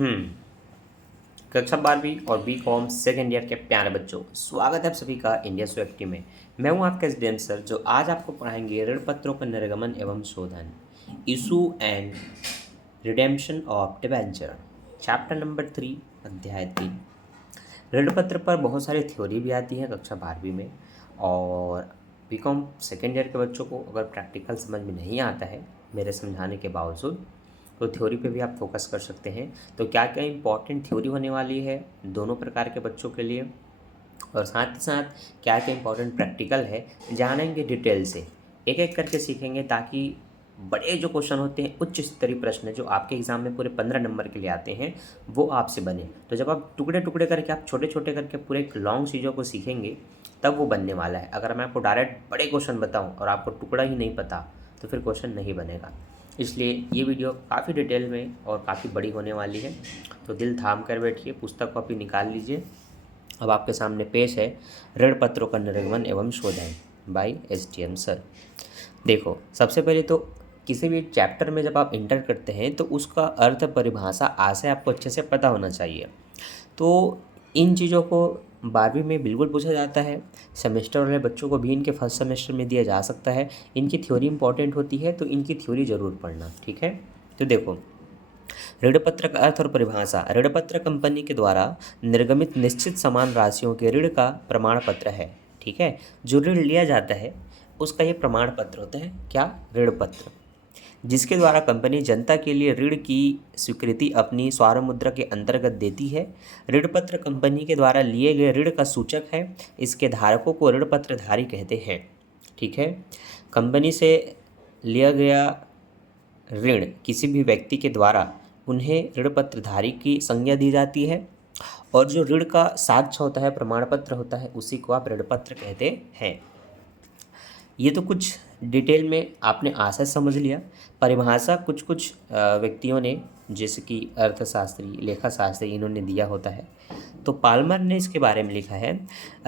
हम्म कक्षा 12वीं और बी.कॉम सेकेंड ईयर के प्यारे बच्चों, स्वागत है आप सभी का इंडिया SWIFT में। मैं हूं आपका एसडीएम सर, जो आज आपको पढ़ाएंगे ऋण पत्रों का निर्गमन एवं शोधन, issue and redemption of debenture, chapter number 3, अध्याय 3। ऋण पत्र पर बहुत सारी थ्योरी भी आती है कक्षा 12वीं में, और बी.कॉम सेकेंड ईयर के बच्चों को अगर प्रैक्टिकल समझ में नहीं आता है मेरे समझाने के बावजूद, तो थ्योरी पे भी आप फोकस कर सकते हैं। तो क्या क्या इंपॉर्टेंट थ्योरी होने वाली है दोनों प्रकार के बच्चों के लिए, और साथ ही साथ क्या क्या इंपॉर्टेंट प्रैक्टिकल है, जानेंगे डिटेल से, एक एक करके सीखेंगे, ताकि बड़े जो क्वेश्चन होते हैं, उच्च स्तरीय प्रश्न जो आपके एग्जाम में पूरे 15 नंबर के लिए आते हैं, वो आपसे बने। तो जब आप टुकड़े टुकड़े करके, आप छोटे छोटे करके पूरे एक लॉन्ग चीज़ों को सीखेंगे, तब वो बनने वाला है। अगर मैं आपको डायरेक्ट बड़े क्वेश्चन बताऊँ और आपको टुकड़ा ही नहीं पता, तो फिर क्वेश्चन नहीं बनेगा। इसलिए ये वीडियो काफ़ी डिटेल में और काफ़ी बड़ी होने वाली है। तो दिल थाम कर बैठिए, पुस्तक कॉपी निकाल लीजिए। अब आपके सामने पेश है ऋण पत्रों का निर्गमन एवं शोधन बाय एसडीएम सर। देखो, सबसे पहले तो किसी भी चैप्टर में जब आप इंटर करते हैं तो उसका अर्थ, परिभाषा, आशय आपको अच्छे से पता होना चाहिए। तो इन चीज़ों को 12वीं में बिल्कुल पूछा जाता है। सेमेस्टर वाले बच्चों को भी इनके फर्स्ट सेमेस्टर में दिया जा सकता है। इनकी थ्योरी इंपॉर्टेंट होती है, तो इनकी थ्योरी ज़रूर पढ़ना, ठीक है। तो देखो, ऋण पत्र का अर्थ और परिभाषा। ऋण पत्र कंपनी के द्वारा निर्गमित निश्चित समान राशियों के ऋण का प्रमाण पत्र है, ठीक है। जो ऋण लिया जाता है उसका ये प्रमाण पत्र होता है। क्या? ऋण पत्र, जिसके द्वारा कंपनी जनता के लिए ऋण की स्वीकृति अपनी स्वमुद्रा के अंतर्गत देती है। ऋण पत्र कंपनी के द्वारा लिए गए ऋण का सूचक है। इसके धारकों को ऋण पत्रधारी कहते हैं, ठीक है। कंपनी से लिया गया ऋण किसी भी व्यक्ति के द्वारा उन्हें ऋण पत्रधारी की संज्ञा दी जाती है, और जो ऋण का साक्ष्य होता है, प्रमाण पत्र होता है, उसी को आप ऋण पत्र कहते हैं। ये तो कुछ डिटेल में आपने आशय समझ लिया। परिभाषा कुछ कुछ व्यक्तियों ने, जैसे कि अर्थशास्त्री, लेखाशास्त्री, इन्होंने दिया होता है। तो पाल्मर ने इसके बारे में लिखा है,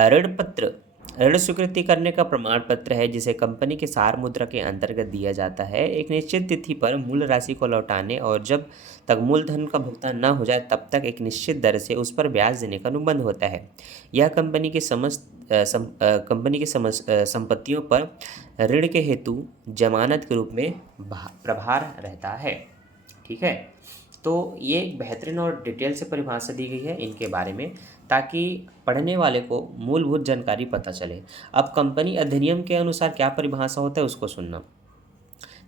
ऋण पत्र ऋण स्वीकृति करने का प्रमाण पत्र है जिसे कंपनी के सार मुद्रा के अंतर्गत दिया जाता है। एक निश्चित तिथि पर मूल राशि को लौटाने और जब तक मूलधन का भुगतान न हो जाए तब तक एक निश्चित दर से उस पर ब्याज देने का अनुबंध होता है। यह कंपनी के संपत्तियों पर ऋण के हेतु जमानत के रूप में प्रभार रहता है, ठीक है। तो ये एक बेहतरीन और डिटेल से परिभाषा दी गई है इनके बारे में, ताकि पढ़ने वाले को मूलभूत जानकारी पता चले। अब कंपनी अधिनियम के अनुसार क्या परिभाषा होता है उसको सुनना।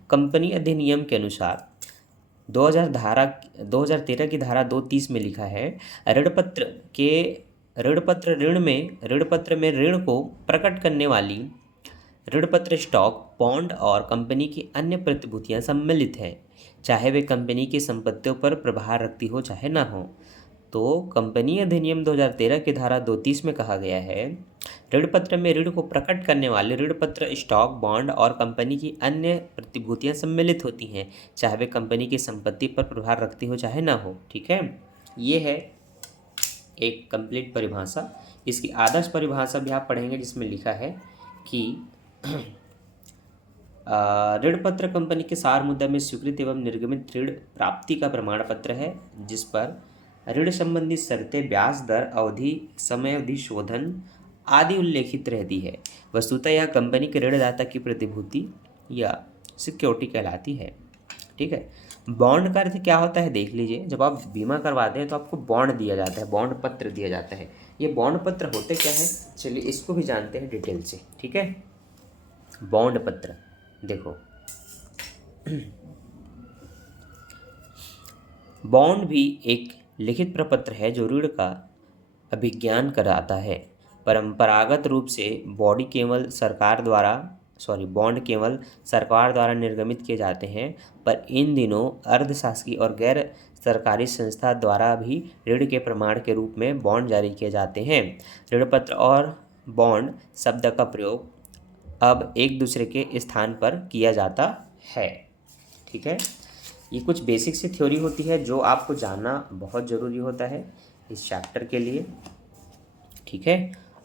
कंपनी अधिनियम के अनुसार 2013 की धारा 230 में लिखा है, ऋण पत्र में ऋण को प्रकट करने वाली ऋण पत्र स्टॉक, बॉन्ड और कंपनी की अन्य प्रतिभूतियां सम्मिलित हैं, चाहे वे कंपनी की संपत्तियों पर प्रभार रखती हो चाहे ना हो। तो कंपनी अधिनियम 2013 की धारा 230 में कहा गया है, ऋण पत्र में ऋण को प्रकट करने वाले ऋण पत्र स्टॉक, बॉन्ड और कंपनी की अन्य प्रतिभूतियां सम्मिलित होती हैं, चाहे वे कंपनी की संपत्ति पर प्रभार रखती हो चाहे ना हो, ठीक है। ये है एक कंप्लीट परिभाषा। इसकी आदर्श परिभाषा भी आप पढ़ेंगे, जिसमें लिखा है कि ऋण पत्र कंपनी के सार मुद्दा में स्वीकृत एवं निर्गमित ऋण प्राप्ति का प्रमाण पत्र है, जिस पर ऋण संबंधी शर्तें, ब्याज दर, अवधि, समय अवधि, शोधन आदि उल्लेखित रहती है। वस्तुतः यह कंपनी के ऋणदाता की प्रतिभूति या सिक्योरिटी कहलाती है, ठीक है। बॉन्ड का अर्थ क्या होता है देख लीजिए। जब आप बीमा करवाते हैं तो आपको बॉन्ड दिया जाता है, बॉन्ड पत्र दिया जाता है। ये बॉन्ड पत्र होते क्या है, चलिए इसको भी जानते हैं डिटेल से, ठीक है। बॉन्ड पत्र देखो, बॉन्ड भी एक लिखित प्रपत्र है जो ऋण का अभिज्ञान कराता है। परंपरागत रूप से बॉन्ड केवल सरकार द्वारा निर्गमित किए जाते हैं, पर इन दिनों अर्धशासकीय और गैर सरकारी संस्था द्वारा भी ऋण के प्रमाण के रूप में बॉन्ड जारी किए जाते हैं। ऋण पत्र और बॉन्ड शब्द का प्रयोग अब एक दूसरे के स्थान पर किया जाता है, ठीक है। ये कुछ बेसिक सी थ्योरी होती है जो आपको जानना बहुत ज़रूरी होता है इस चैप्टर के लिए, ठीक है।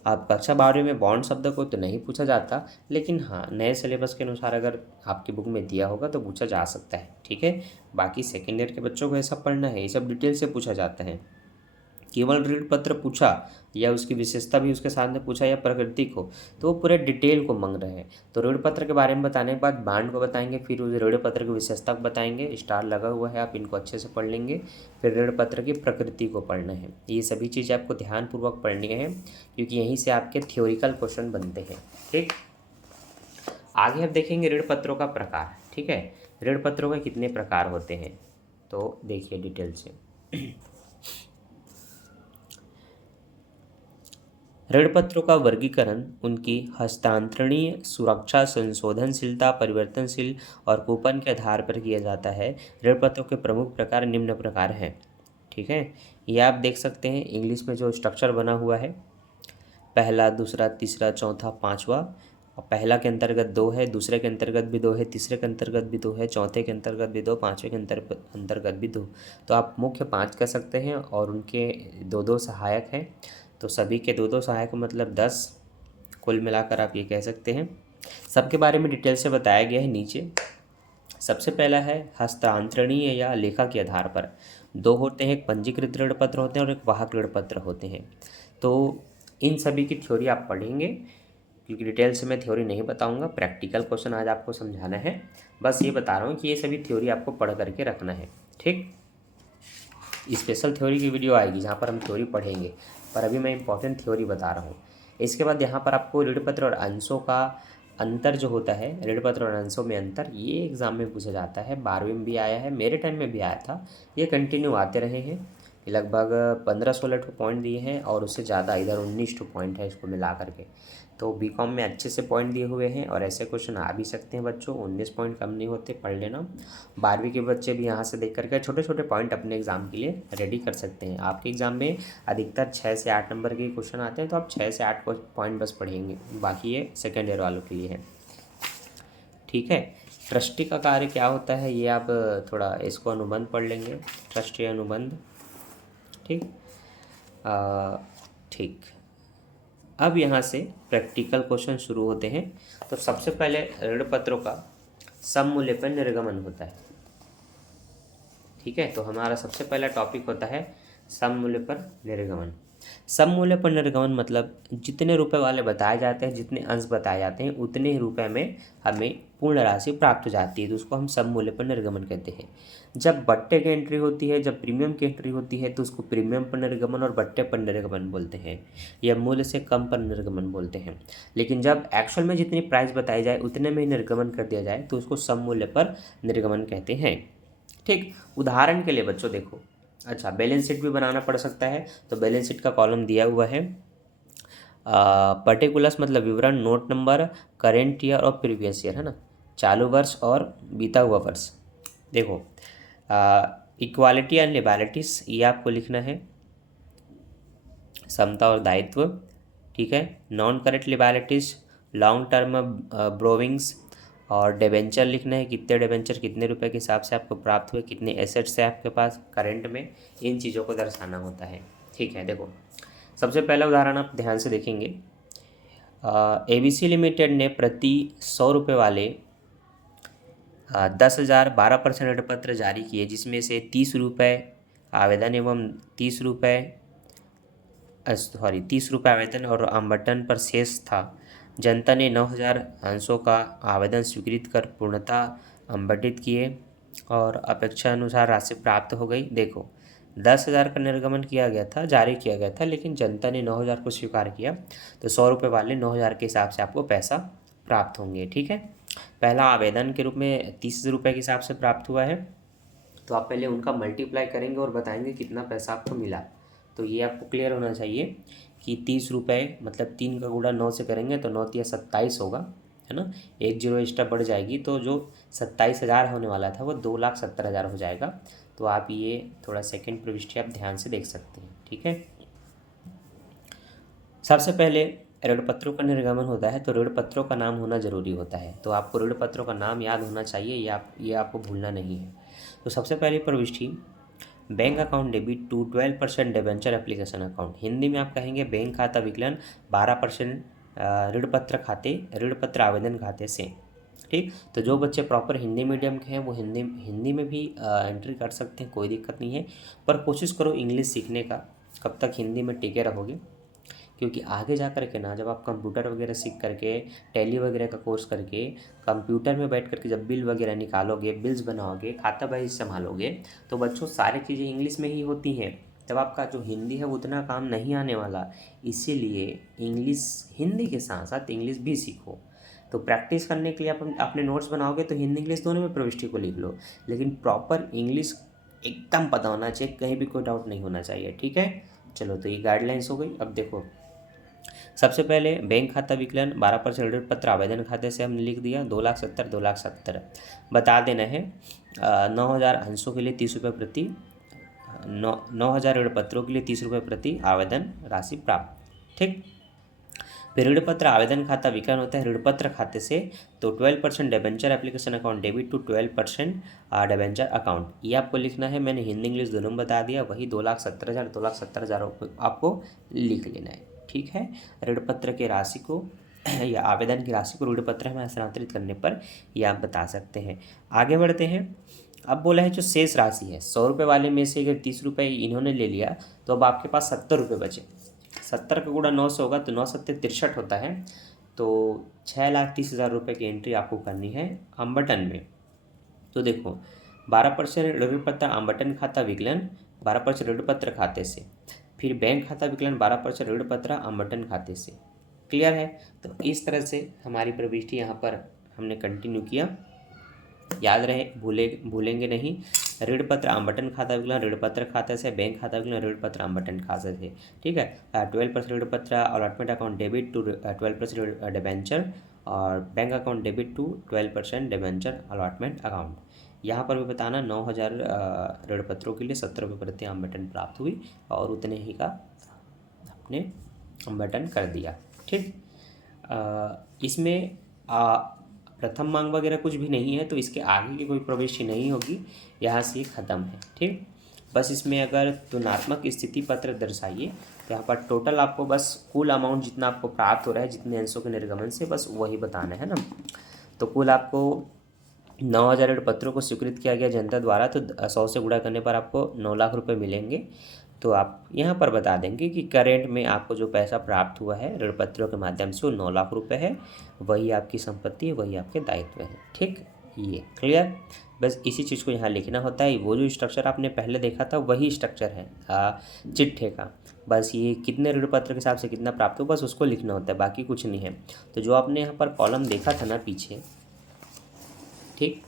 अब कक्षा 12वीं में बॉन्ड शब्द को तो नहीं पूछा जाता, लेकिन हाँ नए सिलेबस के अनुसार अगर आपकी बुक में दिया होगा तो पूछा जा सकता है। ठीक है, बाकी सेकेंड ईयर के बच्चों को ऐसा पढ़ना है, ये सब डिटेल से पूछा जाता है। केवल ऋण पत्र पूछा या उसकी विशेषता भी उसके साथ में पूछा या प्रकृति को, तो वो पूरे डिटेल को मांग रहे हैं। तो ऋण पत्र के बारे में बताने के बाद बांड को बताएंगे, फिर उस ऋण पत्र की विशेषता को बताएंगे, स्टार लगा हुआ है आप इनको अच्छे से पढ़ लेंगे। फिर ऋण पत्र की प्रकृति को पढ़ना है। ये सभी चीज़ें आपको ध्यानपूर्वक पढ़नी है, क्योंकि यहीं से आपके थ्योरिकल क्वेश्चन बनते हैं। ठीक, आगे आप देखेंगे ऋण पत्रों का प्रकार। ठीक है, ऋण पत्रों के कितने प्रकार होते हैं, तो देखिए डिटेल से। ऋणपत्रों का वर्गीकरण उनकी हस्तांतरणीय, सुरक्षा, संशोधनशीलता, परिवर्तनशील और कूपन के आधार पर किया जाता है। ऋणपत्रों के प्रमुख प्रकार निम्न प्रकार हैं। ठीक है, ये आप देख सकते हैं इंग्लिश में जो स्ट्रक्चर बना हुआ है, पहला, दूसरा, तीसरा, चौथा, पांचवा। और पहला के अंतर्गत 2 है, दूसरे के अंतर्गत भी 2 है, तीसरे के अंतर्गत भी 2 है, चौथे के अंतर्गत भी 2, पाँचवें के अंतर्गत भी 2। तो आप मुख्य 5 कह सकते हैं और उनके 2-2 सहायक हैं। तो सभी के 2-2 सहायक मतलब 10 कुल मिलाकर आप ये कह सकते हैं। सबके बारे में डिटेल से बताया गया है नीचे। सबसे पहला है हस्तांतरणीय या लेखा के आधार पर। 2 होते हैं, एक पंजीकृत ऋण पत्र होते हैं और एक वाहक ऋण पत्र होते हैं। तो इन सभी की थ्योरी आप पढ़ेंगे, क्योंकि डिटेल से मैं थ्योरी नहीं बताऊंगा, प्रैक्टिकल क्वेश्चन आज आपको समझाना है। बस ये बता रहा हूँ कि ये सभी थ्योरी आपको पढ़ करके रखना है। ठीक, स्पेशल थ्योरी की वीडियो आएगी जहाँ पर हम थ्योरी पढ़ेंगे, पर अभी मैं इंपॉर्टेंट थ्योरी बता रहा हूँ। इसके बाद यहाँ पर आपको ऋण पत्र और अंशों का अंतर जो होता है, ऋण पत्र और अंशों में अंतर, ये एग्ज़ाम में पूछा जाता है। 12वीं में भी आया है, मेरे टाइम में भी आया था, ये कंटिन्यू आते रहे हैं। लगभग 15-16 पॉइंट दिए हैं और उससे ज़्यादा, इधर 19 पॉइंट है इसको मिला करके। तो बीकॉम में अच्छे से पॉइंट दिए हुए हैं और ऐसे क्वेश्चन आ भी सकते हैं बच्चों, 19 पॉइंट कम नहीं होते, पढ़ लेना। 12वीं के बच्चे भी यहाँ से देख करके छोटे छोटे पॉइंट अपने एग्ज़ाम के लिए रेडी कर सकते हैं। आपके एग्ज़ाम में अधिकतर 6 से 8 नंबर के क्वेश्चन आते हैं, तो आप 6 से 8 पॉइंट बस पढ़ेंगे, बाकी ये सेकेंड ईयर वालों के लिए है। ठीक है, ट्रस्टी का कार्य क्या होता है, ये आप थोड़ा इसको अनुबंध पढ़ लेंगे, ट्रस्टी अनुबंध। ठीक, ठीक, अब यहाँ से प्रैक्टिकल क्वेश्चन शुरू होते हैं। तो सबसे पहले ऋण पत्रों का सममूल्य पर निर्गमन होता है। ठीक है, तो हमारा सबसे पहला टॉपिक होता है सममूल्य पर निर्गमन। सममूल्य पर निर्गमन मतलब जितने रुपए वाले बताए जाते हैं, जितने अंश बताए जाते हैं, उतने ही रुपए में हमें पूर्ण राशि प्राप्त हो जाती है, तो उसको हम सममूल्य पर निर्गमन कहते हैं। जब बट्टे की एंट्री होती है, जब प्रीमियम की एंट्री होती है, तो उसको प्रीमियम पर निर्गमन और बट्टे पर निर्गमन बोलते हैं, या मूल्य से कम पर निर्गमन बोलते हैं। लेकिन जब एक्चुअल में जितनी प्राइस बताई जाए उतने में ही निर्गमन कर दिया जाए, तो उसको सममूल्य पर निर्गमन कहते हैं। ठीक, उदाहरण के लिए बच्चों देखो, अच्छा बैलेंस शीट भी बनाना पड़ सकता है, तो बैलेंस शीट का कॉलम दिया हुआ है, पर्टिकुलर्स मतलब विवरण, नोट नंबर, करेंट ईयर और प्रीवियस ईयर, है ना, चालू वर्ष और बीता हुआ वर्ष। देखो इक्वालिटी एंड लिबर्टीज, ये आपको लिखना है, समता और दायित्व। ठीक है, non current liabilities, long term borrowings और डिबेंचर लिखना है, कितने डिबेंचर कितने रुपए के हिसाब से आपको प्राप्त हुए, कितने एसेट्स है आपके पास करंट में, इन चीज़ों को दर्शाना होता है। ठीक है, देखो सबसे पहला उदाहरण आप ध्यान से देखेंगे, ABC लिमिटेड ने प्रति 100 रुपये वाले 10,000 12% ऋण पत्र जारी किए, जिसमें से 30 रुपये आवेदन एवं 30 रुपये आवेदन और आवंटन पर शेष था। जनता ने 9,000 अंशों का आवेदन स्वीकृत कर पूर्णतः आवंटित किए और अपेक्षानुसार राशि प्राप्त हो गई। देखो 10,000 का निर्गमन किया गया था, जारी किया गया था, लेकिन जनता ने 9,000 को स्वीकार किया, तो 100 रुपये वाले 9,000 के हिसाब से आपको पैसा प्राप्त होंगे। ठीक है, पहला आवेदन के रूप में 30 रुपये के हिसाब से प्राप्त हुआ है, तो आप पहले उनका मल्टीप्लाई करेंगे और बताएंगे कितना पैसा आपको मिला। तो ये आपको क्लियर होना चाहिए कि 30 रुपये मतलब 3 का गुणा 9 से करेंगे तो 9 या 27 होगा, है ना, 1 जीरो एक्स्ट्रा बढ़ जाएगी, तो जो 27,000 होने वाला था वो 2,70,000 हो जाएगा। तो आप ये थोड़ा सेकंड प्रविष्टि आप ध्यान से देख सकते हैं। ठीक है, सबसे पहले ऋण पत्रों का निर्गमन होता है, तो ऋण पत्रों का नाम होना जरूरी होता है, तो आपको ऋण पत्रों का नाम याद होना चाहिए, ये आपको भूलना नहीं है। तो सबसे पहली प्रविष्टि bank account debit to 12% debenture application account. Hindi में आप कहेंगे बैंक खाता विकलन 12% ऋण पत्र खाते, ऋण पत्र आवेदन खाते से। ठीक, तो जो बच्चे प्रॉपर हिंदी मीडियम के हैं वो हिंदी में भी एंट्री कर सकते हैं, कोई दिक्कत नहीं है। पर कोशिश करो इंग्लिश सीखने का, कब तक हिंदी में टिके रहोगे, क्योंकि आगे जा कर के ना जब आप कंप्यूटर वगैरह सीख करके, टैली वगैरह का कोर्स करके, कंप्यूटर में बैठ करके जब बिल वगैरह निकालोगे, बिल्स बनाओगे, खाता बही संभालोगे, तो बच्चों सारी चीज़ें इंग्लिश में ही होती हैं। तब आपका जो हिंदी है वो उतना काम नहीं आने वाला। इसीलिए इंग्लिश, हिंदी के साथ साथ इंग्लिश भी सीखो। तो प्रैक्टिस करने के लिए आप अपने नोट्स बनाओगे तो हिंदी इंग्लिश दोनों में प्रविष्टि को लिख लो, लेकिन प्रॉपर इंग्लिश एकदम पता होना चाहिए, कहीं भी कोई डाउट नहीं होना चाहिए। ठीक है, चलो तो ये गाइडलाइंस हो गई। अब देखो, सबसे पहले बैंक खाता विकलन 12% ऋण पत्र आवेदन खाते से हमने लिख दिया 2,70,2,70,000 बता देना है। 9,000 अंशों के लिए 30 रुपये प्रति, 9,000 ऋण पत्रों के लिए 30 रुपये प्रति आवेदन राशि प्राप्त। ठीक, फिर ऋण पत्र आवेदन खाता विकलन होता है ऋण पत्र खाते से, तो 12% debenture application account debit to 12% debenture account. ये आपको लिखना है, मैंने हिंदी इंग्लिश दोनों में बता दिया। वही 2,70,000 2,70,000 आपको लिख लेना है। ठीक है, ऋण पत्र की राशि को या आवेदन की राशि को ऋण पत्र में हस्तांतरित करने पर यह आप बता सकते हैं। आगे बढ़ते हैं। अब बोला है जो शेष राशि है 100 रुपये वाले में से अगर 30 रुपये इन्होंने ले लिया तो अब आपके पास 70 रुपये बचे। 70 का गुणा 9 से होगा तो 9 सत्ते 63 होता है। तो 6,30,000 रुपये की एंट्री आपको करनी है आवंटन में। तो देखो 12% ऋण पत्र आवंटन खाता विकलन 12% ऋण पत्र खाते से, फिर बैंक खाता विकलन 12% ऋण पत्र आवंटन खाते से। क्लियर है? तो इस तरह से हमारी प्रविष्टि यहाँ पर हमने कंटिन्यू किया। याद रहे, भूलेंगे नहीं। ऋण पत्र आवंटन खाता विकलन ऋण पत्र खाते से, बैंक खाता विकलन ऋण पत्र आवंटन खाते से। ठीक है, 12% ऋण पत्र allotment account debit to 12% debenture, और bank account debit to 12% debenture allotment account. यहाँ पर भी बताना 9,000 ऋण पत्रों के लिए 70 रुपये प्रति आवंटन प्राप्त हुई और उतने ही का आपने आवंटन कर दिया। ठीक, इसमें प्रथम मांग वगैरह कुछ भी नहीं है, तो इसके आगे की कोई प्रविष्टि नहीं होगी, यहाँ से ख़त्म है। ठीक, बस इसमें अगर तुलनात्मक स्थिति पत्र दर्शाइए तो यहाँ पर टोटल आपको बस कुल अमाउंट जितना आपको प्राप्त हो रहा है, जितने अंशों के निर्गमन से, बस वही बताना है ना। तो कुल आपको 9,000 ऋण पत्रों को स्वीकृत किया गया जनता द्वारा, तो 100 से गुणा करने पर आपको 9 लाख रुपये मिलेंगे। तो आप यहाँ पर बता देंगे कि करेंट में आपको जो पैसा प्राप्त हुआ है ऋण पत्रों के माध्यम से वो 9 लाख रुपये है, वही आपकी संपत्ति है, वही आपके दायित्व है। ठीक, ये क्लियर? बस इसी चीज़ को यहाँ लिखना होता है। वो जो स्ट्रक्चर आपने पहले देखा था वही स्ट्रक्चर है चिट्ठे का, बस ये कितने ऋण पत्र के हिसाब से कितना प्राप्त हो बस उसको लिखना होता है, बाकी कुछ नहीं है। तो जो आपने यहाँ पर कॉलम देखा था ना पीछे, ठीक,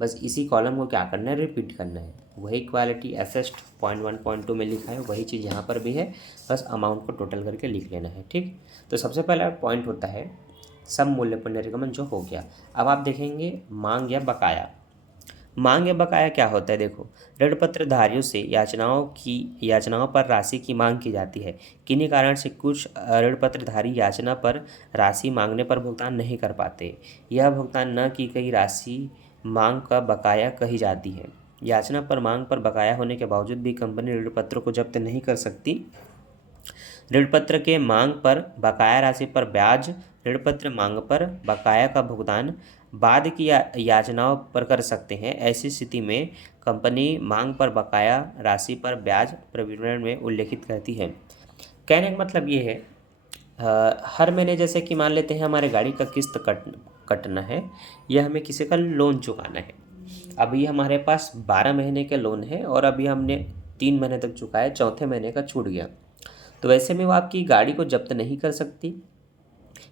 बस इसी कॉलम को क्या करना है, रिपीट करना है। वही क्वालिटी असेस्ड 0.1.2 में लिखा है, वही चीज़ यहाँ पर भी है, बस अमाउंट को टोटल करके लिख लेना है। ठीक, तो सबसे पहला पॉइंट होता है सम मूल्य पर निर्गमन, जो हो गया। अब आप देखेंगे मांग या बकाया। मांग या बकाया क्या होता है? देखो, ऋण पत्रधारियों से याचनाओं पर राशि की मांग की जाती है। किन्हीं कारण से कुछ ऋण पत्रधारी याचना पर राशि मांगने पर भुगतान नहीं कर पाते। यह भुगतान न की गई राशि मांग का बकाया कही जाती है। याचना पर मांग पर बकाया होने के बावजूद भी कंपनी ऋण पत्रों को जब्त नहीं कर सकती। ऋण पत्र के मांग पर बकाया राशि पर ब्याज, ऋण पत्र मांग पर बकाया का भुगतान बाद की याचनाओं पर कर सकते हैं। ऐसी स्थिति में कंपनी मांग पर बकाया राशि पर ब्याज प्रविवरण में उल्लेखित करती है। कहने का मतलब ये है, हर महीने जैसे कि मान लेते हैं हमारे गाड़ी का किस्त कटना है, यह हमें किसी का लोन चुकाना है। अभी हमारे पास 12 महीने के लोन है और अभी हमने 3 महीने तक चुकाया, चौथे महीने का छूट गया, तो वैसे में वो आपकी गाड़ी को जब्त नहीं कर सकती,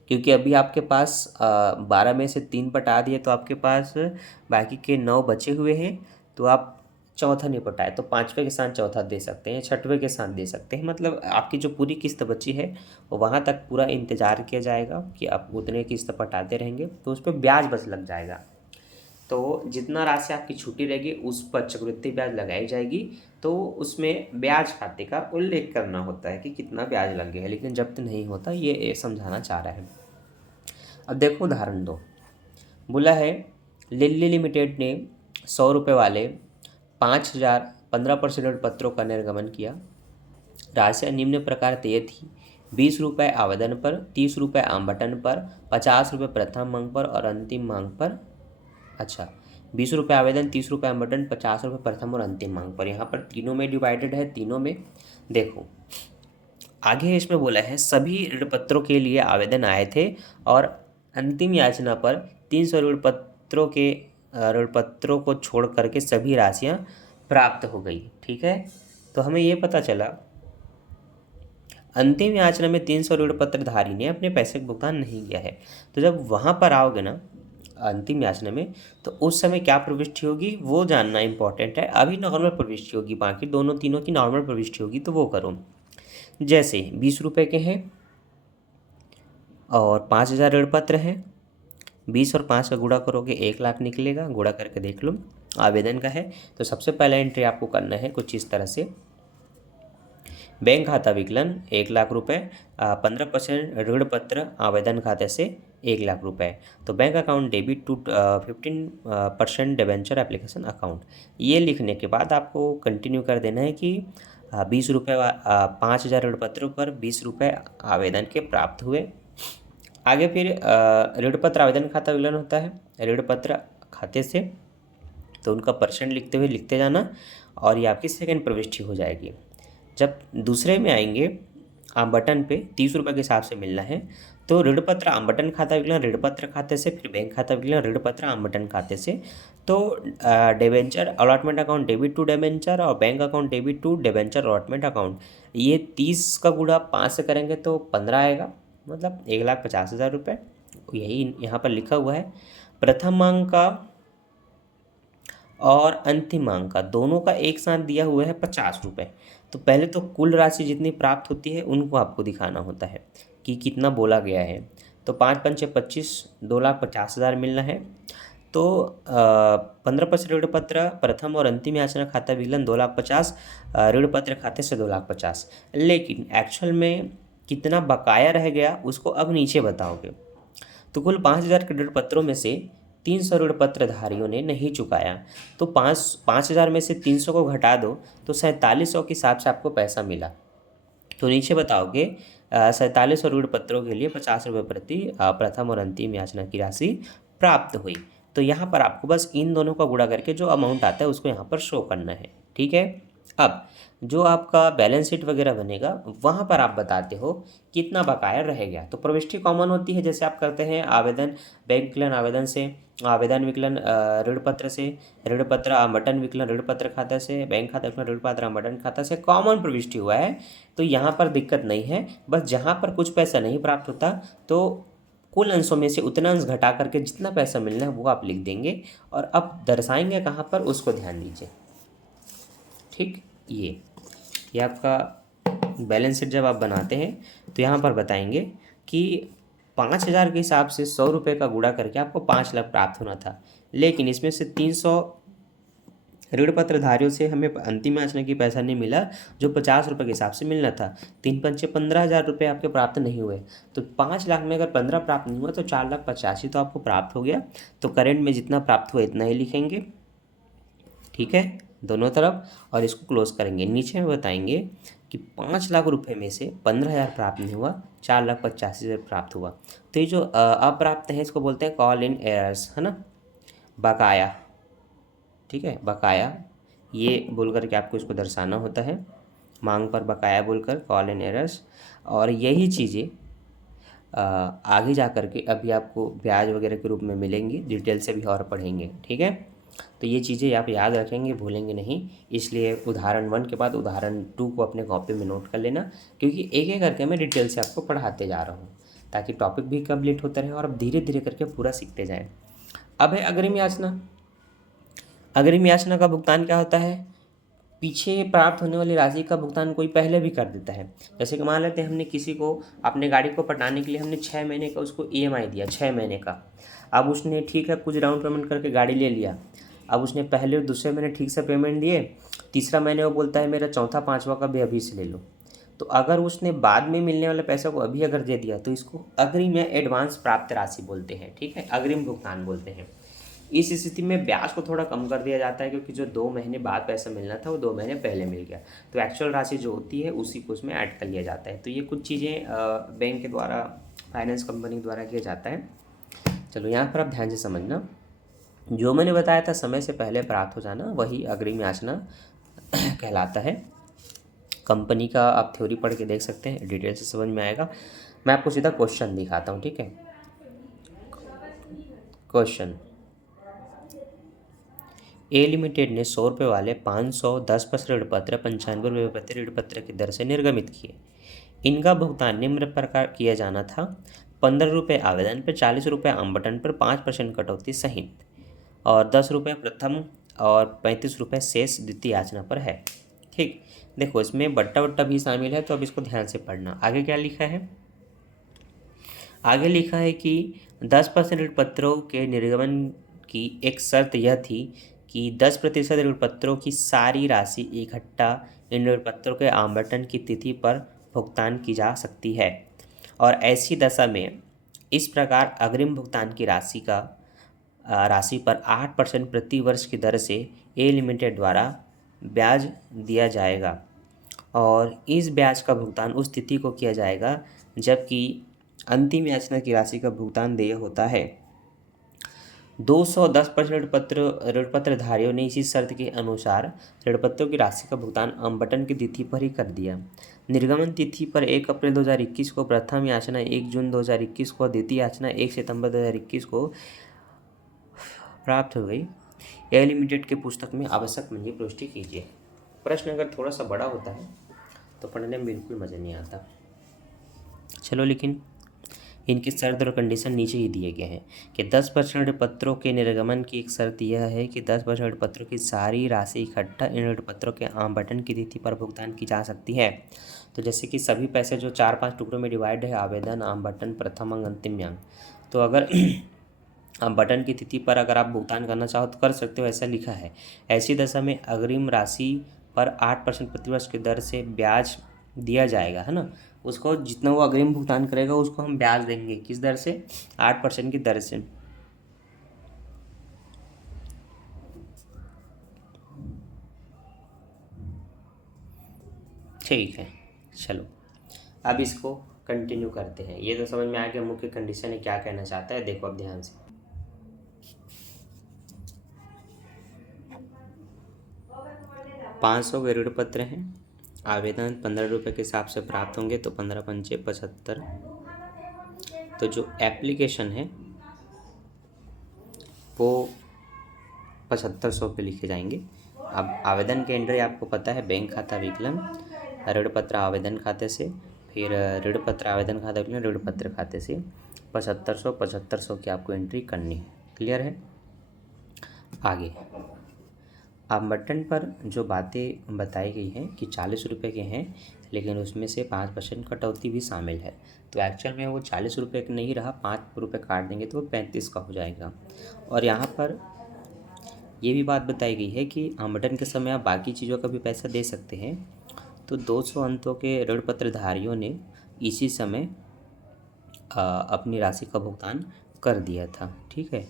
क्योंकि अभी आपके पास 12 में से 3 पटा दिए तो आपके पास बाकी के 9 बचे हुए हैं। तो आप चौथा नहीं पटाए तो 5वें के साथ चौथा दे सकते हैं, 6वें के साथ दे सकते हैं। मतलब आपकी जो पूरी किस्त बची है वहाँ तक पूरा इंतज़ार किया जाएगा कि आप उतने किस्त पटाते रहेंगे, तो उस पर ब्याज बस लग जाएगा। तो जितना राशि आपकी छूटी रहेगी उस पर चक्रवृद्धि ब्याज लगाई जाएगी। तो उसमें ब्याज खाते का उल्लेख करना होता है कि कितना ब्याज लग गया है, लेकिन जब्त नहीं होता, ये समझाना चाह रहा है। अब देखो उदाहरण 2, बोला है लिल्ली लिमिटेड ने 100 रुपये वाले 5,000 15% ऋण पत्रों का निर्गमन किया। राशियाँ निम्न प्रकार तय थी: 20 रुपये आवेदन पर, 30 रुपये आवंटन पर, 50 रुपये प्रथम मांग पर और अंतिम मांग पर। अच्छा, 20 रुपये आवेदन, 30 रुपये आवंटन, 50 रुपये प्रथम और अंतिम मांग पर। यहाँ पर तीनों में डिवाइडेड है, तीनों में देखो आगे इसमें बोला है सभी ऋण पत्रों के लिए आवेदन आए थे और अंतिम याचना पर 300 ऋण पत्रों को छोड़ करके सभी राशियाँ प्राप्त हो गई। ठीक है, तो हमें ये पता चला अंतिम याचना में 300 ऋण पत्रधारी ने अपने पैसे का भुगतान नहीं किया है। तो जब वहाँ पर आओगे ना अंतिम याचना में, तो उस समय क्या प्रविष्टि होगी वो जानना इंपॉर्टेंट है। अभी नॉर्मल प्रविष्टि होगी, बाकी दोनों तीनों की नॉर्मल प्रविष्टि होगी, तो वो करो। जैसे 20 रुपये के हैं और 5000 ऋण पत्र हैं, 20 और 5 का गुणा करोगे 1 लाख निकलेगा। गुणा करके देख लो, आवेदन का है। तो सबसे पहला एंट्री आपको करना है कुछ इस तरह से: बैंक खाता विकलन 1 लाख रुपये, 15% ऋण पत्र आवेदन खाते से 1 लाख रुपये। तो bank account debit to 15% debenture application account. ये लिखने के बाद आपको कंटिन्यू कर देना है कि 20 रुपये 5000 ऋण पत्रों पर 20 रुपये आवेदन के प्राप्त हुए। आगे फिर ऋण पत्र आवेदन खाता विकलन होता है ऋण पत्र खाते से, तो उनका परसेंट लिखते हुए लिखते जाना और ये आपकी सेकंड प्रविष्टि हो जाएगी। जब दूसरे में आएंगे आवंटन पे 30 रुपये के हिसाब से मिलना है, तो ऋण पत्र आवंटन खाता विकलन ऋण पत्र खाते से, फिर बैंक खाता विकलन ऋण पत्र आवंटन खाते से। तो debenture allotment account debit to debenture और bank account debit to debenture allotment account. ये 30 का गुणा 5 से करेंगे तो 15 आएगा, मतलब 1,50,000 रुपये। यही यहाँ पर लिखा हुआ है। प्रथम मांग का और अंतिम मांग का दोनों का एक साथ दिया हुआ है 50 रुपये। तो पहले तो कुल राशि जितनी प्राप्त होती है उनको आपको दिखाना होता है कि कितना बोला गया है। तो 5 पंचे 25, 2,50,000 मिलना है। तो 15% ऋण पत्र प्रथम और अंतिम याचना खाता विकलन 2,50,000, ऋण पत्र खाते से 2,50,000। लेकिन एक्चुअल में कितना बकाया रह गया उसको अब नीचे बताओगे। तो कुल 5,000 के ऋण पत्रों में से 300 ऋण पत्रधारियों ने नहीं चुकाया। तो 5,000 में से 300 को घटा दो तो 4700 के हिसाब से आपको पैसा मिला। तो नीचे बताओगे 4700 ऋण पत्रों के लिए 50 रुपये प्रति प्रथम और अंतिम याचना की राशि प्राप्त हुई। तो यहाँ पर आपको बस इन दोनों का गुणा करके जो अमाउंट आता है उसको यहाँ पर शो करना है। ठीक है, अब जो आपका बैलेंस शीट वगैरह बनेगा वहाँ पर आप बताते हो कितना बकाया रह गया। तो प्रविष्टि कॉमन होती है, जैसे आप करते हैं आवेदन बैंक विकलन आवेदन से, आवेदन विकलन ऋण पत्र से, ऋण पत्र आवंटन विकलन ऋण पत्र खाता से, बैंक खाता विकलन ऋण पत्र आवंटन खाता से कॉमन प्रविष्टि हुआ है। तो यहाँ पर दिक्कत नहीं है, बस जहाँ पर कुछ पैसा नहीं प्राप्त होता तो कुल अंशों में से उतना अंश घटा करके जितना पैसा मिलना है वो आप लिख देंगे। और अब दर्शाएंगे कहाँ पर उसको ध्यान दीजिए। ठीक, ये आपका बैलेंस शीट जब आप बनाते हैं तो यहाँ पर बताएंगे कि 5,000 के हिसाब से 100 रुपये का गुणा करके आपको 5 लाख प्राप्त होना था। लेकिन इसमें से 300 ऋण पत्रधारियों से हमें अंतिम याचना की पैसा नहीं मिला जो 50 रुपये के हिसाब से मिलना था। 3 पंचे 15,000 रुपये आपके प्राप्त नहीं हुए। तो 5 लाख में अगर 15 प्राप्त नहीं हुआ तो 4,85,000 तो आपको प्राप्त हो गया। तो करेंट में जितना प्राप्त हुआ इतना ही लिखेंगे। ठीक है, दोनों तरफ, और इसको क्लोज करेंगे। नीचे में बताएंगे कि 5 लाख रुपए में से 15,000 प्राप्त नहीं हुआ, 4,85,000 प्राप्त हुआ। तो ये जो अप्राप्त है इसको बोलते हैं कॉल इन एरर्स, है ना, बकाया। ठीक है, बकाया ये बोल कर के आपको इसको दर्शाना होता है, मांग पर बकाया बोलकर कॉल इन एरर्स। और यही चीज़ें आगे जा कर के अभी आपको ब्याज वगैरह के रूप में मिलेंगी, डिटेल से भी और पढ़ेंगे। ठीक है, तो ये चीज़ें आप याद रखेंगे, भूलेंगे नहीं। इसलिए उदाहरण 1 के बाद उदाहरण 2 को अपने कॉपी में नोट कर लेना, क्योंकि एक एक करके मैं डिटेल से आपको पढ़ाते जा रहा हूँ ताकि टॉपिक भी कंप्लीट होता रहे और आप धीरे धीरे करके पूरा सीखते जाएँ। अब है अग्रिम याचना। अग्रिम याचना का भुगतान क्या होता है? पीछे प्राप्त होने वाली राशि का भुगतान कोई पहले भी कर देता है। जैसे कि मान लेते हैं हमने किसी को अपने गाड़ी को पटाने के लिए हमने 6 महीने का उसको EMI दिया, 6 महीने का। अब उसने ठीक है कुछ डाउन पेमेंट करके गाड़ी ले लिया। अब उसने पहले और दूसरे महीने ठीक से पेमेंट दिए, तीसरा महीने वो बोलता है मेरा चौथा पाँचवा का भी अभी से ले लो। तो अगर उसने बाद में मिलने वाले पैसे को अभी अगर दे दिया तो इसको अग्रिम या एडवांस प्राप्त राशि बोलते हैं। ठीक है, अग्रिम भुगतान बोलते हैं। इस स्थिति में ब्याज को थोड़ा कम कर दिया जाता है, क्योंकि जो 2 महीने बाद पैसा मिलना था वो 2 महीने पहले मिल गया, तो एक्चुअल राशि जो होती है उसी को उसमें ऐड कर लिया जाता है। तो ये कुछ चीज़ें बैंक के द्वारा, फाइनेंस कंपनी द्वारा किया जाता है। चलो यहाँ पर आप ध्यान से समझना, जो मैंने बताया था समय से पहले प्राप्त हो जाना वही अग्रिम याचना कहलाता है। कंपनी का आप थ्योरी पढ़ के देख सकते हैं, डिटेल से समझ में आएगा। मैं आपको सीधा क्वेश्चन दिखाता हूँ, ठीक है। क्वेश्चन, ए लिमिटेड ने 100 रुपये वाले 510 ऋण पत्र 95 रुपये प्रति ऋण पत्र की दर से निर्गमित किए। इनका भुगतान निम्न प्रकार किया जाना था: 15 रुपये आवेदन पर, 40 रुपये आवंटन पर, 5% कटौती सहित, और 10 रुपये प्रथम और 35 रुपये शेष द्वितीय याचना पर है। ठीक, देखो इसमें बट्टा वट्टा भी शामिल है, तो अब इसको ध्यान से पढ़ना। आगे क्या लिखा है? आगे लिखा है कि 10% ऋण पत्रों के निर्गमन की एक शर्त यह थी कि 10% ऋण पत्रों की सारी राशि इकट्ठा इन ऋण पत्रों के आवंटन की तिथि पर भुगतान की जा सकती है, और ऐसी दशा में इस प्रकार अग्रिम भुगतान की राशि पर 8% प्रति वर्ष की दर से ए लिमिटेड द्वारा ब्याज दिया जाएगा, और इस ब्याज का भुगतान उस तिथि को किया जाएगा जबकि अंतिम याचना की राशि का भुगतान देय होता है। 210% ऋणपत्रधारियों ने इसी शर्त के अनुसार ऋणपत्रों की राशि का भुगतान आवंटन की तिथि पर ही कर दिया। निर्गमन तिथि पर 1 अप्रैल 2021 को प्रथम याचना, 1 जून 2021 को, द्वितीय याचना 1 सितंबर 2021 को प्राप्त हो गई। ए लिमिटेड के पुस्तक में आवश्यक मंजूरी पुष्टि कीजिए। प्रश्न अगर थोड़ा सा बड़ा होता है तो पढ़ने में बिल्कुल मज़ा नहीं आता। चलो, लेकिन इनकी शर्त और कंडीशन नीचे ही दिए गए हैं कि 10% पत्रों के निर्गमन की एक शर्त यह है कि 10% पत्रों की सारी राशि इकट्ठा इन ऋण पत्रों के आवंटन की तिथि पर भुगतान की जा सकती है। तो जैसे कि सभी पैसे जो 4-5 टुकड़ों में डिवाइड है, आवेदन, आवंटन, प्रथम अंग, अंतिम अंग, तो अगर आवंटन की तिथि पर अगर आप भुगतान करना चाहो तो कर सकते हो, ऐसा लिखा है। ऐसी दशा में अग्रिम राशि पर 8% प्रतिवर्ष की दर से ब्याज दिया जाएगा, है ना। उसको जितना वो अग्रिम भुगतान करेगा उसको हम ब्याज देंगे, किस दर से? 8% की दर से। ठीक है, चलो अब इसको कंटिन्यू करते हैं। ये तो समझ में आ गया मुख्य कंडीशन है, क्या कहना चाहता है। देखो अब ध्यान से, 500 के ऋण पत्र हैं, आवेदन 15 रुपये के हिसाब से प्राप्त होंगे, तो 15 पंचे 75। तो जो एप्लीकेशन है वो 7500 पे लिखे जाएंगे। अब आवेदन के एंट्री आपको पता है, बैंक खाता विकलन, ऋण पत्र आवेदन खाते से, फिर ऋण पत्र आवेदन खाता विकलन ऋण पत्र खाते से 7500 की आपको एंट्री करनी है। क्लियर है? आगे आवंटन पर जो बातें बताई गई हैं कि 40 रुपये के हैं, लेकिन उसमें से 5% कटौती भी शामिल है, तो एक्चुअल में वो 40 रुपये का नहीं रहा, 5 रुपये काट देंगे तो वो 35 का हो जाएगा। और यहाँ पर ये भी बात बताई गई है कि आवंटन के समय आप बाकी चीज़ों का भी पैसा दे सकते हैं। तो 200 अंकों के ऋण पत्रधारियों ने इसी समय अपनी राशि का भुगतान कर दिया था। ठीक है,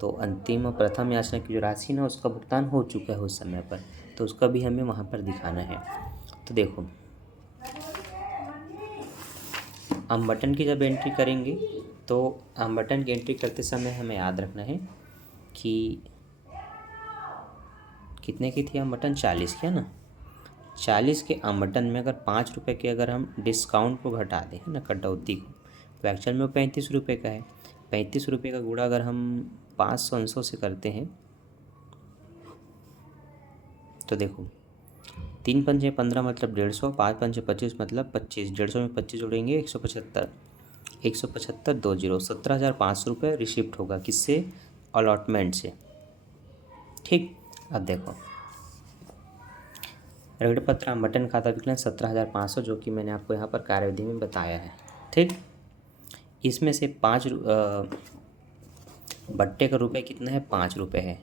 तो अंतिम प्रथम याचना की जो राशि ना उसका भुगतान हो चुका है उस समय पर, तो उसका भी हमें वहाँ पर दिखाना है। तो देखो, आवंटन की जब एंट्री करेंगे तो आवंटन की एंट्री करते समय हमें याद रखना है कि कितने की थी आवंटन? 40 की, है ना। 40 के आवंटन में अगर 5 रुपये के अगर हम डिस्काउंट को घटा दें, है ना, कटौती को, तो एक्चुअल में वो 35 रुपये का है। 35 रुपये का गुणा अगर हम 500 अंशों से करते हैं तो देखो, 3 पंचे 15 मतलब 150, 5 पंचे 25 मतलब 25, 150 में 25 जोड़ेंगे 175, 175 2 जीरो 17,500 रुपये रिसिप्ट होगा, किससे? अलॉटमेंट से। ठीक, अब देखो ऋण पत्र आवंटन खाता विकलन 17,500, जो कि मैंने आपको यहाँ पर कार्यविधि में बताया है। ठीक, इसमें से 5 बट्टे का रुपये कितना है? 5 रुपये है।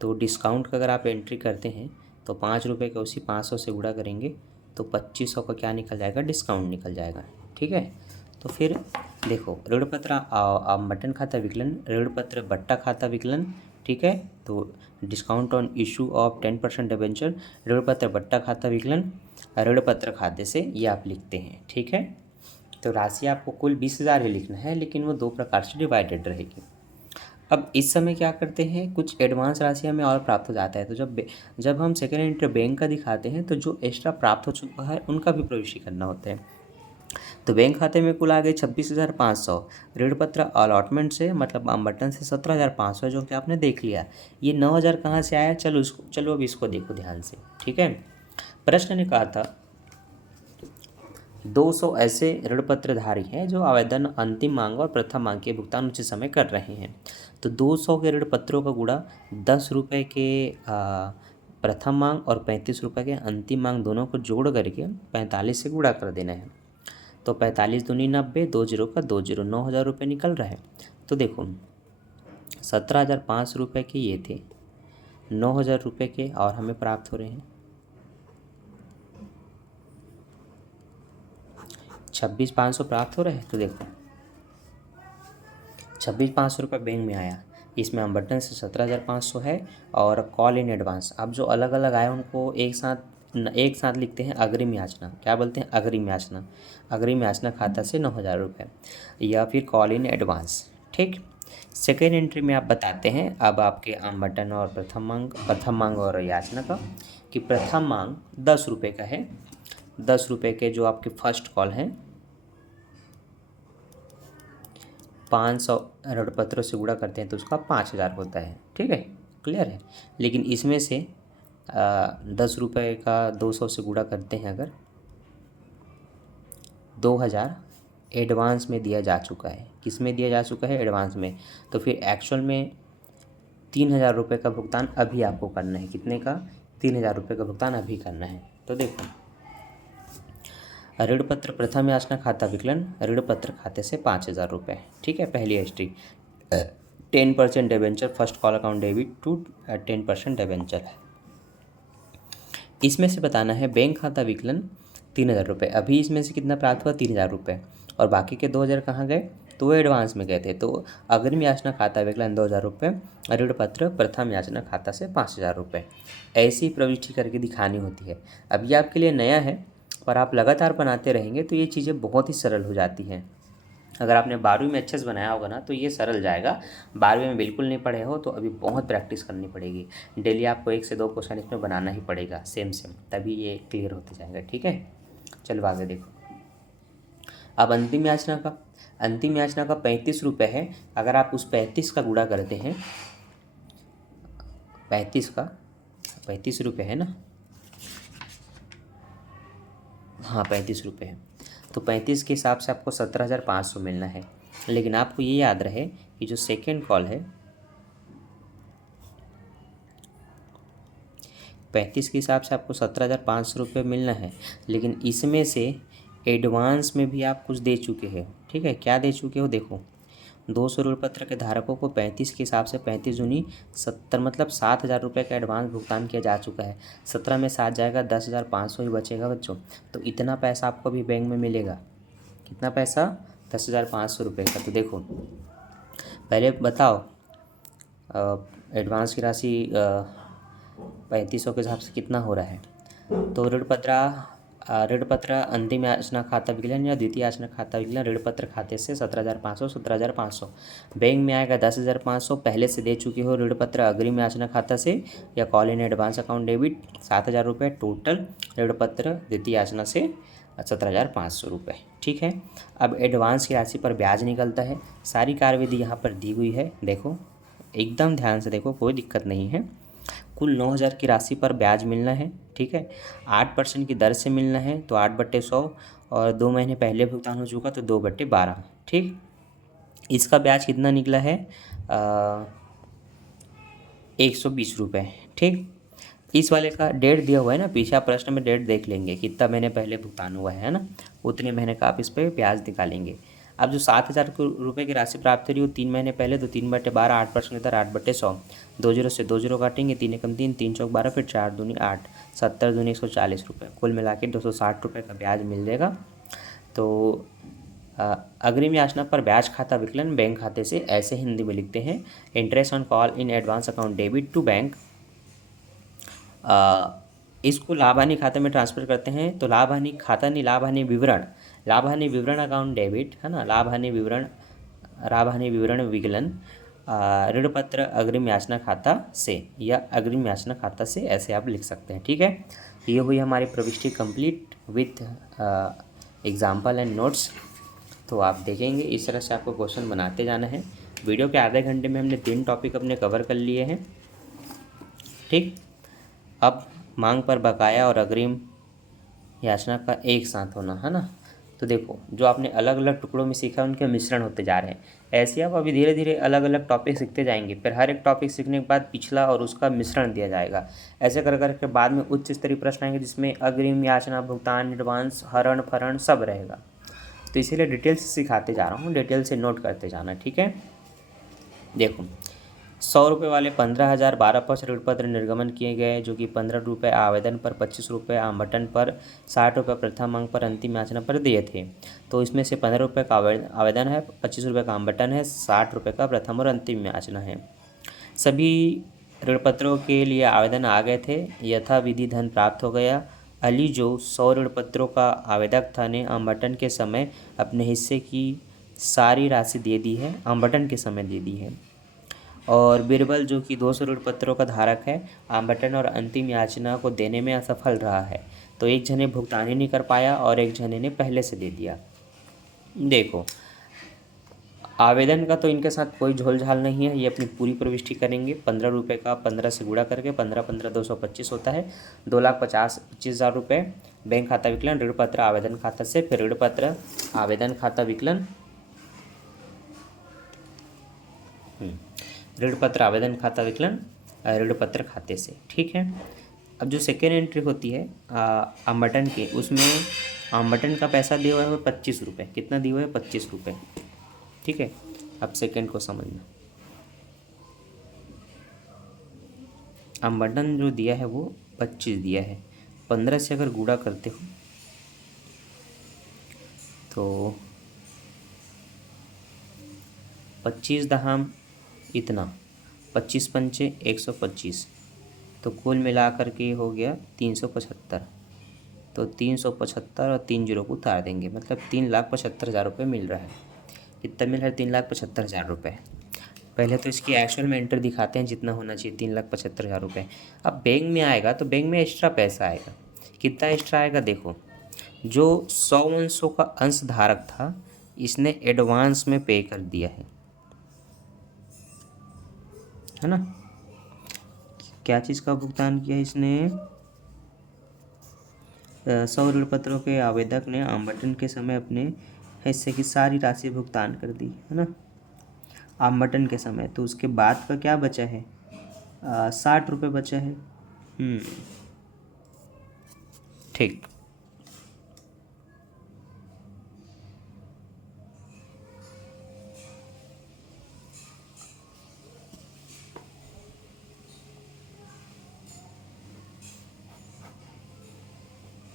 तो डिस्काउंट का अगर आप एंट्री करते हैं तो 5 रुपये का उसी 500 से गुणा करेंगे तो 2500 का क्या निकल जाएगा? डिस्काउंट निकल जाएगा। ठीक है, तो फिर देखो ऋण पत्र आवंटन खाता विकलन, ऋण पत्र बट्टा खाता विकलन, ठीक है। तो discount on issue of 10% debenture ऋण पत्र बट्टा खाता विकलन ऋण पत्र खाते से, ये आप लिखते हैं। ठीक है। तो राशि आपको कुल 20,000 ही लिखना है, लेकिन वो 2 प्रकार से डिवाइडेड रहेगी। अब इस समय क्या करते हैं, कुछ एडवांस राशि हमें और प्राप्त हो जाता है, तो जब हम सेकेंड एंट्री बैंक का दिखाते हैं तो जो एक्स्ट्रा प्राप्त हो चुका है उनका भी प्रविष्टि करना होता है। तो बैंक खाते में कुल आ गए 26,500, ऋण पत्र अलॉटमेंट से मतलब आवंटन से 17,500, जो कि आपने देख लिया। ये 9,000 कहाँ से आया, चलो अब इसको देखो ध्यान से। ठीक है। प्रश्न ने कहा था 200 ऐसे ऋण पत्रधारी हैं जो आवेदन अंतिम मांग और प्रथम मांग के भुगतान उसी समय कर रहे हैं। तो 200 के ऋण पत्रों का गुणा 10 रुपये के प्रथम मांग और 35 रुपये के अंतिम मांग दोनों को जोड़ करके 45 से गुणा कर देना है। तो 45 दूनी 90, 2 जीरो का 2 जीरो, 9,000 रुपये निकल रहा है। तो देखो 17,500 रुपये के ये थे, 9,000 रुपये के और हमें प्राप्त हो रहे हैं 26,500 प्राप्त हो रहे हैं। तो देखो 26,500 रुपये बैंक में आया, इसमें आवंटन से 17,500 है और कॉल इन एडवांस। अब जो अलग अलग आए उनको एक साथ लिखते हैं अग्रिम याचना। क्या बोलते हैं, अग्रिम याचना। अग्रिम याचना खाता से 9,000 रुपये या फिर कॉल इन एडवांस। ठीक। सेकेंड एंट्री में आप बताते हैं अब आपके आवंटन और प्रथम मांग और याचना का, कि प्रथम मांग 10 रुपये का है। 10 रुपये के जो आपके फर्स्ट कॉल हैं 500 ऋण पत्रों से गुणा करते हैं तो उसका 5,000 होता है। ठीक है, क्लियर है। लेकिन इसमें से 10 रुपये का 200 से गुणा करते हैं अगर, 2,000 एडवांस में दिया जा चुका है। किस में दिया जा चुका है, एडवांस में। तो फिर एक्चुअल में 3,000 रुपये का भुगतान अभी आपको करना है। कितने का, 3,000 रुपये का भुगतान अभी करना है। तो देखो ऋण पत्र प्रथम याचना खाता विकलन ऋण पत्र खाते से 5,000 रुपये। ठीक है, पहली history 10% debenture first call account debit to 10% debenture है। इसमें से बताना है बैंक खाता विकलन 3,000 रुपये। अभी इसमें से कितना प्राप्त हुआ, 3,000 रुपये, और बाकी के 2,000 कहाँ गए, तो वो एडवांस में गए थे। तो अग्रिम याचना खाता विकलन 2,000 रुपये, ऋण पत्र प्रथम याचना खाता से 5,000 रुपये। ऐसी प्रविष्टि करके दिखानी होती है। अब ये आपके लिए नया है, पर आप लगातार बनाते रहेंगे तो ये चीज़ें बहुत ही सरल हो जाती हैं। अगर आपने 12वीं में अच्छे से बनाया होगा ना तो ये सरल जाएगा। 12वीं में बिल्कुल नहीं पढ़े हो तो अभी बहुत प्रैक्टिस करनी पड़ेगी। डेली आपको 1 से 2 क्वेश्चन इसमें बनाना ही पड़ेगा, सेम, तभी ये क्लियर होते जाएगा। ठीक है, चलो आगे देखो। अब अंतिम याचना का 35 रुपये है। अगर आप उस 35 का गुणा करते हैं, 35 रुपये है ना, हाँ 35 रुपये है। तो 35 के हिसाब से आपको 17,500 मिलना है। लेकिन आपको ये याद रहे कि जो सेकेंड कॉल है 35 के हिसाब से आपको 17,500 रुपये मिलना है, लेकिन इसमें से एडवांस में भी आप कुछ दे चुके हैं। ठीक है, क्या दे चुके हो, देखो 200 ऋण पत्र के धारकों को 35 के हिसाब से 35 दूनी 70 मतलब 7,000 रुपये का एडवांस भुगतान किया जा चुका है। 17 में 7 जाएगा, 10,500 ही बचेगा बच्चों। तो इतना पैसा आपको अभी बैंक में मिलेगा। कितना पैसा, 10,500 रुपये का। तो देखो पहले बताओ एडवांस की राशि 3500 के हिसाब से कितना हो रहा है। तो ऋण पत्र अंतिम याचना खाता विकलन या द्वितीय याचना खाता विकलन ऋण पत्र खाते से 17,500 बैंक में आएगा 10,500। पहले से दे चुके हो ऋण पत्र अग्रिम याचना खाता से या call in advance account debit 7,000 रुपये, टोटल ऋण पत्र द्वितीय याचना से 17,500 रुपये। ठीक है, अब एडवांस की राशि पर ब्याज निकलता है। सारी कार्यविधि यहाँ पर दी हुई है, देखो एकदम ध्यान से देखो, कोई दिक्कत नहीं है। कुल 9,000 की राशि पर ब्याज मिलना है। ठीक है, 8% की दर से मिलना है, तो 8/100, और 2 महीने पहले भुगतान हो चुका तो 2/12। ठीक, इसका ब्याज कितना निकला है, 120 रुपये। ठीक, इस वाले का डेट दिया हुआ है ना, पीछे आप प्रश्न में डेट देख लेंगे कितना महीने पहले भुगतान हुआ है ना, उतने महीने का आप इस पर ब्याज निकालेंगे। अब जो 7,000 रुपये की राशि प्राप्त हो रही है वो 3 महीने पहले, तो 3/12, 8% की दर 8/100, 2 जीरो से 2 जीरो काटेंगे, 3 एकम 3, 3 चौक 12, फिर 4 दूनी 8, 70 दूनी 140 रुपये, कुल मिला के 260 रुपये का ब्याज मिल जाएगा। तो अग्रिम याचना पर ब्याज खाता विकलन बैंक खाते से ऐसे हिंदी में लिखते हैं, interest on call in advance account debit to bank. इसको लाभ हानि खाते में ट्रांसफ़र करते हैं तो लाभ हानि खाता नहीं, लाभ हानि विवरण अकाउंट डेबिट है ना, लाभ हानि विवरण विकलन ऋण पत्र अग्रिम याचना खाता से या अग्रिम याचना खाता से, ऐसे आप लिख सकते हैं। ठीक है, ये हुई हमारी प्रविष्टि complete with example and notes. तो आप देखेंगे इस तरह से आपको क्वेश्चन बनाते जाना है। वीडियो के आधे घंटे में हमने 3 टॉपिक अपने कवर कर लिए हैं। ठीक, अब मांग पर बकाया और अग्रिम याचना का एक साथ होना है ना। तो देखो, जो आपने अलग अलग टुकड़ों में सीखा उनके मिश्रण होते जा रहे हैं। ऐसे आप अभी धीरे धीरे अलग अलग टॉपिक सीखते जाएंगे, फिर हर एक टॉपिक सीखने के बाद पिछला और उसका मिश्रण दिया जाएगा। ऐसे कर करके बाद में उच्च स्तरीय प्रश्न आएंगे जिसमें अग्रिम याचना, भुगतान, एडवांस, हरण फरण सब रहेगा। तो इसीलिए डिटेल से सिखाते जा रहा हूँ, डिटेल से नोट करते जाना। ठीक है, देखो 100 रुपये वाले 15,000 12 पक्ष ऋण पत्र निर्गमन किए गए, जो कि 15 रुपये आवेदन पर, 25 रुपये आवंटन पर, 60 रुपये प्रथम अंक पर, अंतिम याचना पर दिए थे। तो इसमें से 15 रुपये का आवेदन है, 25 रुपये का आवंटन है, 60 रुपये का प्रथम और अंतिम याचना है। सभी ऋण पत्रों के लिए आवेदन आ गए थे, यथा विधि धन प्राप्त हो गया। अली, जो 100 ऋण पत्रों का आवेदक था, ने आवंटन के समय अपने हिस्से की सारी राशि दे दी है, आवंटन के समय दे दी है। और बीरबल, जो कि 200 ऋण पत्रों का धारक है, आवंटन और अंतिम याचना को देने में असफल रहा है। तो एक जने भुगतान ही नहीं कर पाया और एक जने ने पहले से दे दिया। देखो, आवेदन का तो इनके साथ कोई झोलझाल नहीं है, ये अपनी पूरी प्रविष्टि करेंगे। 15 रुपये का 15 से गुणा करके 15 225 होता है, 2,25,000 रुपये। बैंक खाता विकलन ऋण पत्र आवेदन खाता से, फिर ऋण पत्र आवेदन खाता विकलन, ऋण पत्र आवेदन खाता विकलन ऋण पत्र खाते से। ठीक है, अब जो सेकेंड एंट्री होती है आवंटन की, उसमें आवंटन का पैसा दिया हुआ है 25 रुपये। कितना दिया हुआ है? 25 रुपये। ठीक है, अब सेकेंड को समझना। आवंटन जो दिया है वो 25 दिया है, 15 से अगर गुणा करते हो तो 25 दहाम इतना, 25 पंचे 125, तो कुल मिला करके हो गया 375। तो 375 और 3 जीरो को उतार देंगे, मतलब 3,75,000 रुपये मिल रहा है। कितना मिल रहा है? 3,75,000 रुपये। पहले तो इसकी एक्चुअल में एंटर दिखाते हैं जितना होना चाहिए, 3,75,000 रुपये। अब बैंक में आएगा तो बैंक में एक्स्ट्रा पैसा आएगा। कितना एक्स्ट्रा आएगा? देखो, जो 100 अंशों का अंश धारक था, इसने एडवांस में पे कर दिया है ना। क्या चीज़ का भुगतान किया इसने? 100 ऋण पत्रों के आवेदक ने आवंटन के समय अपने हिस्से की सारी राशि भुगतान कर दी है ना, आवंटन के समय। तो उसके बाद का क्या बचा है? 60 रुपये बचा है। ठीक,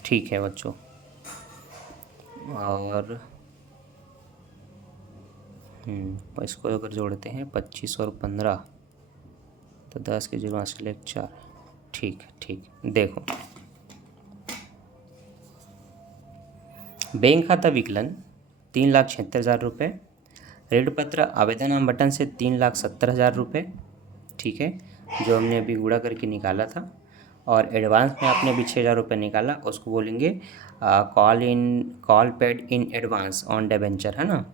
ठीक है बच्चों। और इसको अगर जोड़ते हैं 25 और 15 तो 10 के 0 से 4। ठीक ठीक, देखो बैंक खाता विकलन 3,76,000 रुपये, ऋण पत्र आवेदन आवंटन से 3,70,000 रुपये। ठीक है, जो हमने अभी गुणा करके निकाला था। और एडवांस में आपने अभी 6,000 रुपये निकाला, उसको बोलेंगे call paid in advance on debenture है ना।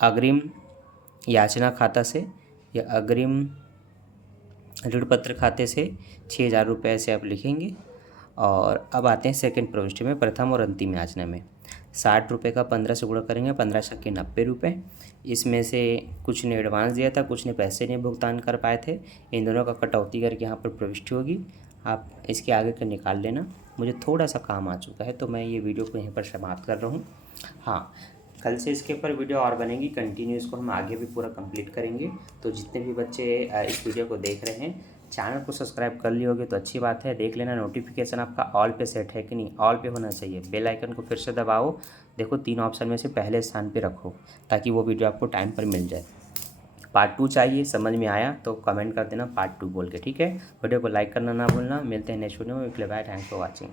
अग्रिम याचना खाता से या अग्रिम ऋण पत्र खाते से 6,000 रुपये से आप लिखेंगे। और अब आते हैं सेकंड प्रविष्टि में, प्रथम और अंतिम याचना में। 60 रुपये का 15 से गुणा करेंगे, 15 छक्के 90 रुपये। इसमें से कुछ ने एडवांस दिया था, कुछ ने पैसे नहीं भुगतान कर पाए थे। इन दोनों का कटौती करके यहाँ पर प्रविष्टि होगी। आप इसके आगे का निकाल लेना। मुझे थोड़ा सा काम आ चुका है तो मैं ये वीडियो को यहीं पर समाप्त कर रहा हूँ। हाँ, कल से इसके ऊपर वीडियो और बनेगी, कंटिन्यू इसको हम आगे भी पूरा कंप्लीट करेंगे। तो जितने भी बच्चे इस वीडियो को देख रहे हैं चैनल को सब्सक्राइब कर लिए होगे तो अच्छी बात है। देख लेना नोटिफिकेशन आपका ऑल पे सेट है कि नहीं, ऑल पे होना चाहिए। बेल आइकन को फिर से दबाओ, देखो 3 ऑप्शन में से पहले स्थान पे रखो ताकि वो वीडियो आपको टाइम पर मिल जाए। पार्ट 2 चाहिए, समझ में आया तो कमेंट कर देना पार्ट 2 बोल के, ठीक है। वीडियो को लाइक करना ना भूलना। मिलते हैं नेक्स्ट वीडियो में। Bye, thanks for watching.